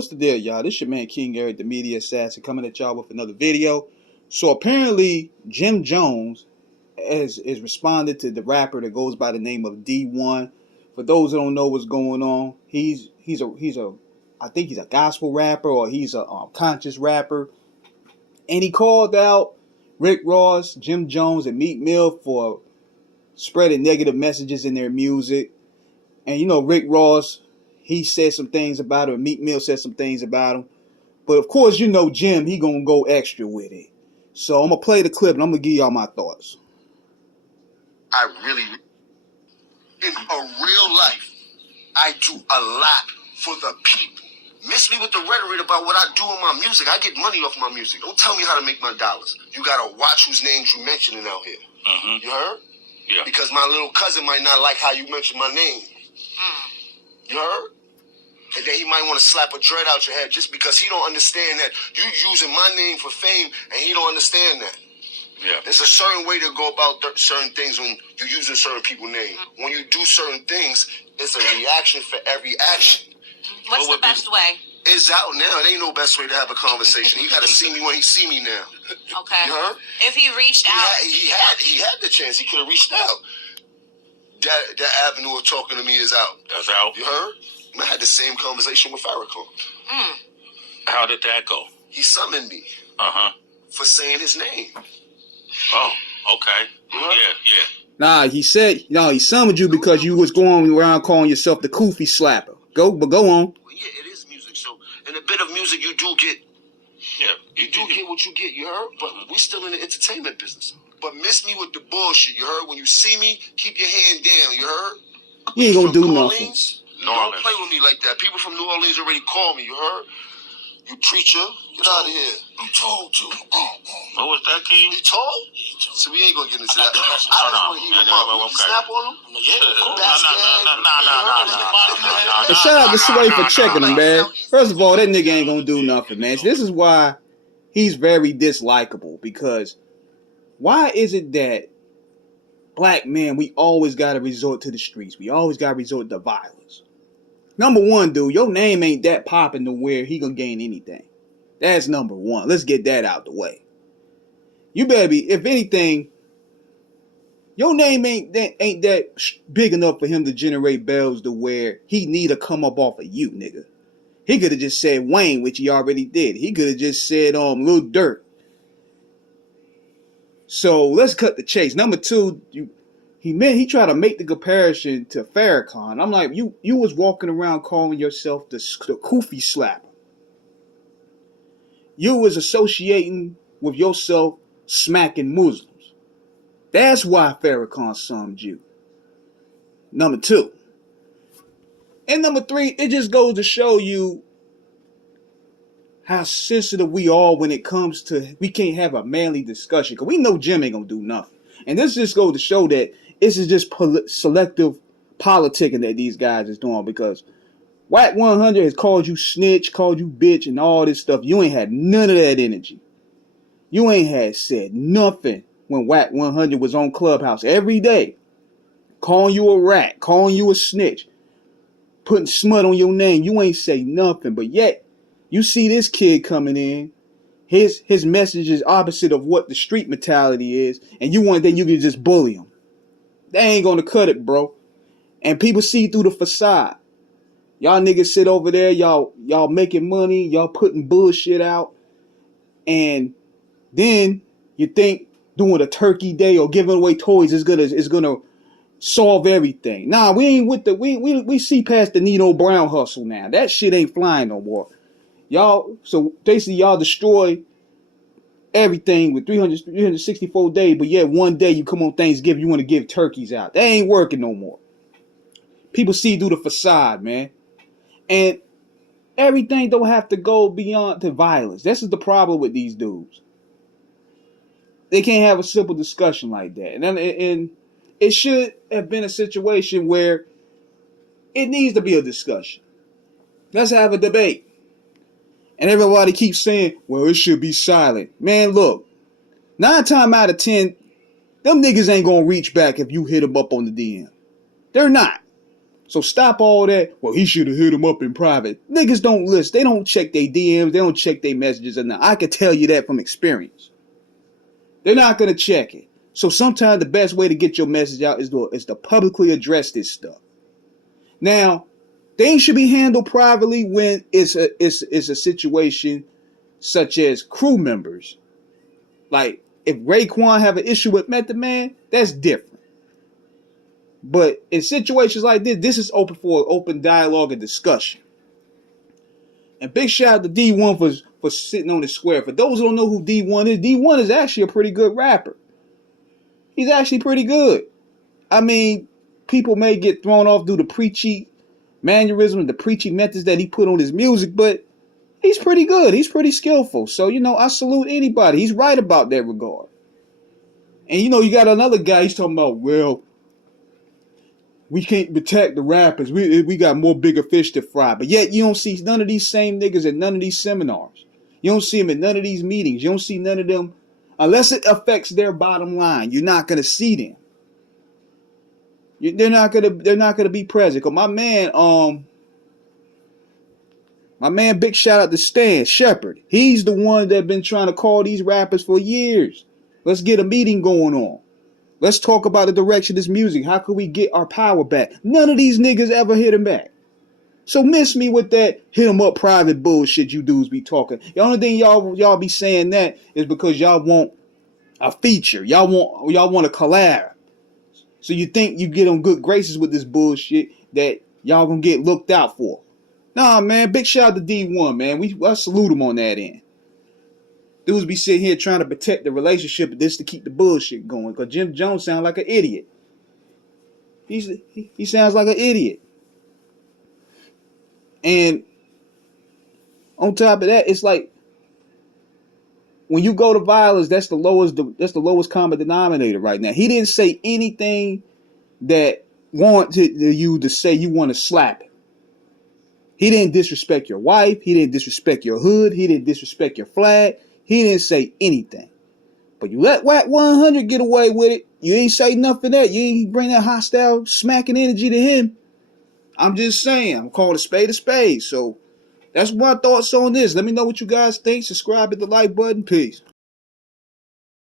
What's the deal, y'all? This your man King Eric, the media assassin, coming at y'all with another video. So apparently, Jim Jones is responded to the rapper that goes by the name of Dee-1. For those that don't know what's going on, I think he's a gospel rapper or he's a conscious rapper, and he called out Rick Ross, Jim Jones, and Meek Mill for spreading negative messages in their music. And you know, Rick Ross, he said some things about him. Meek Mill said some things about him. But of course, you know Jim, he gonna go extra with it. So I'm gonna play the clip and I'm gonna give y'all my thoughts. I really, in a real life, I do a lot for the people. Miss me with the rhetoric about what I do in my music. I get money off my music. Don't tell me how to make my dollars. You gotta watch whose names you mentioning out here. You heard? Yeah. Because my little cousin might not like how you mention my name. You heard? And then he might want to slap a dread out your head just because he don't understand that you using my name for fame, and he don't understand that. Yeah. There's a certain way to go about certain things when you're using certain people's name. When you do certain things, it's a reaction for every action. What's the best way? It's out now. It ain't no best way to have a conversation. He got to see me when he see me now. Okay. You heard? If he reached out, he had the chance. He could have reached out. That avenue of talking to me is out. That's out. You heard? I had the same conversation with Farrakhan. How did that go? He summoned me. For saying his name. Oh, okay. Yeah. Nah, he said, he summoned you because you was going around calling yourself the Koofy slapper. Go on. Well, yeah, it is music. So, in a bit of music, you do get. Yeah, you do get what you get. You heard? But we still in the entertainment business. But miss me with the bullshit. You heard? When you see me, keep your hand down. You heard? You ain't gonna do New nothing. Orleans, don't play with me like that. People from New Orleans already called me. You heard? You preacher, get out of here. Who told you? What was that, King? He told? So we ain't gonna get into that. I don't want to hear him up. You snap on him? No. And shout out to Sway for checking him, man. First of all, that nigga ain't gonna do nothing, man. So this is why he's very dislikable, because why is it that black men, we always gotta resort to the streets? We always gotta resort to violence. Number one, dude, your name ain't that popping to where he gonna gain anything. That's number one. Let's get that out the way. You better be, if anything, your name ain't that big enough for him to generate bells to where he need to come up off of you, nigga. He could have just said Wayne, which he already did. He could have just said Lil Durk. So let's cut the chase. Number two, he tried to make the comparison to Farrakhan. I'm like, you was walking around calling yourself the Koofy slapper. You was associating with yourself smacking Muslims. That's why Farrakhan summed you. Number two. And number three, it just goes to show you how sensitive we are when it comes to, we can't have a manly discussion. Because we know Jim ain't going to do nothing. And this just goes to show that this is just selective politicking that these guys is doing, because Wack 100 has called you snitch, called you bitch, and all this stuff. You ain't had none of that energy. You ain't had said nothing when Wack 100 was on Clubhouse every day, calling you a rat, calling you a snitch, putting smut on your name. You ain't say nothing, but yet you see this kid coming in. His message is opposite of what the street mentality is, and you want that you can just bully him. They ain't gonna cut it, bro. And people see through the facade. Y'all niggas sit over there, y'all making money, y'all putting bullshit out, and then you think doing a turkey day or giving away toys is gonna solve everything. Nah, we ain't with the we see past the Nino Brown hustle now. That shit ain't flying no more. Y'all, so basically y'all destroy everything with 364 days, but yet one day you come on Thanksgiving, you want to give turkeys out. That ain't working no more. People see through the facade, man. And everything don't have to go beyond to violence. This is the problem with these dudes. They can't have a simple discussion like that. And it should have been a situation where it needs to be a discussion. Let's have a debate. And everybody keeps saying, well, it should be silent. Man, look, 9 times out of 10, them niggas ain't gonna reach back if you hit them up on the DM. They're not. So stop all that. Well, he should have hit him up in private. Niggas don't listen. They don't check their DMs. They don't check their messages. And I can tell you that from experience. They're not going to check it. So sometimes the best way to get your message out is to publicly address this stuff. Now, things should be handled privately when it's a situation such as crew members. Like, if Raekwon have an issue with Method Man, that's different. But in situations like this is open for open dialogue and discussion. And big shout out to Dee-1 for sitting on the square. For those who don't know who Dee-1 is, Dee-1 is actually a pretty good rapper. He's actually pretty good. I mean, people may get thrown off due to preachy mannerisms, the preachy methods that he put on his music, but he's pretty good. He's pretty skillful. So, I salute anybody. He's right about that regard. And, you got another guy, he's talking about, well, we can't protect the rappers. We got more bigger fish to fry. But yet you don't see none of these same niggas at none of these seminars. You don't see them at none of these meetings. You don't see none of them. Unless it affects their bottom line, you're not going to see them. They're not gonna be present. Cause my man, big shout out to Stan Shepard. He's the one that been trying to call these rappers for years. Let's get a meeting going on. Let's talk about the direction of this music. How can we get our power back? None of these niggas ever hit him back. So miss me with that hit him up private bullshit you dudes be talking. The only thing y'all be saying that is because y'all want a feature. Y'all want a collab. So you think you get on good graces with this bullshit that y'all gonna get looked out for. Nah, man, big shout out to Dee-1, man. I salute him on that end. Dudes be sitting here trying to protect the relationship just to keep the bullshit going. Because Jim Jones sounds like an idiot. He sounds like an idiot. And on top of that, it's like when you go to violence, that's the lowest common denominator right now. He didn't say anything that wanted you to say you want to slap him. He didn't disrespect your wife. He didn't disrespect your hood. He didn't disrespect your flag. He didn't say anything. But you let Wack 100 get away with it. You ain't say nothing that. You ain't bring that hostile smacking energy to him. I'm just saying. I'm calling a spade. So that's my thoughts on this. Let me know what you guys think. Subscribe, hit the like button. Peace.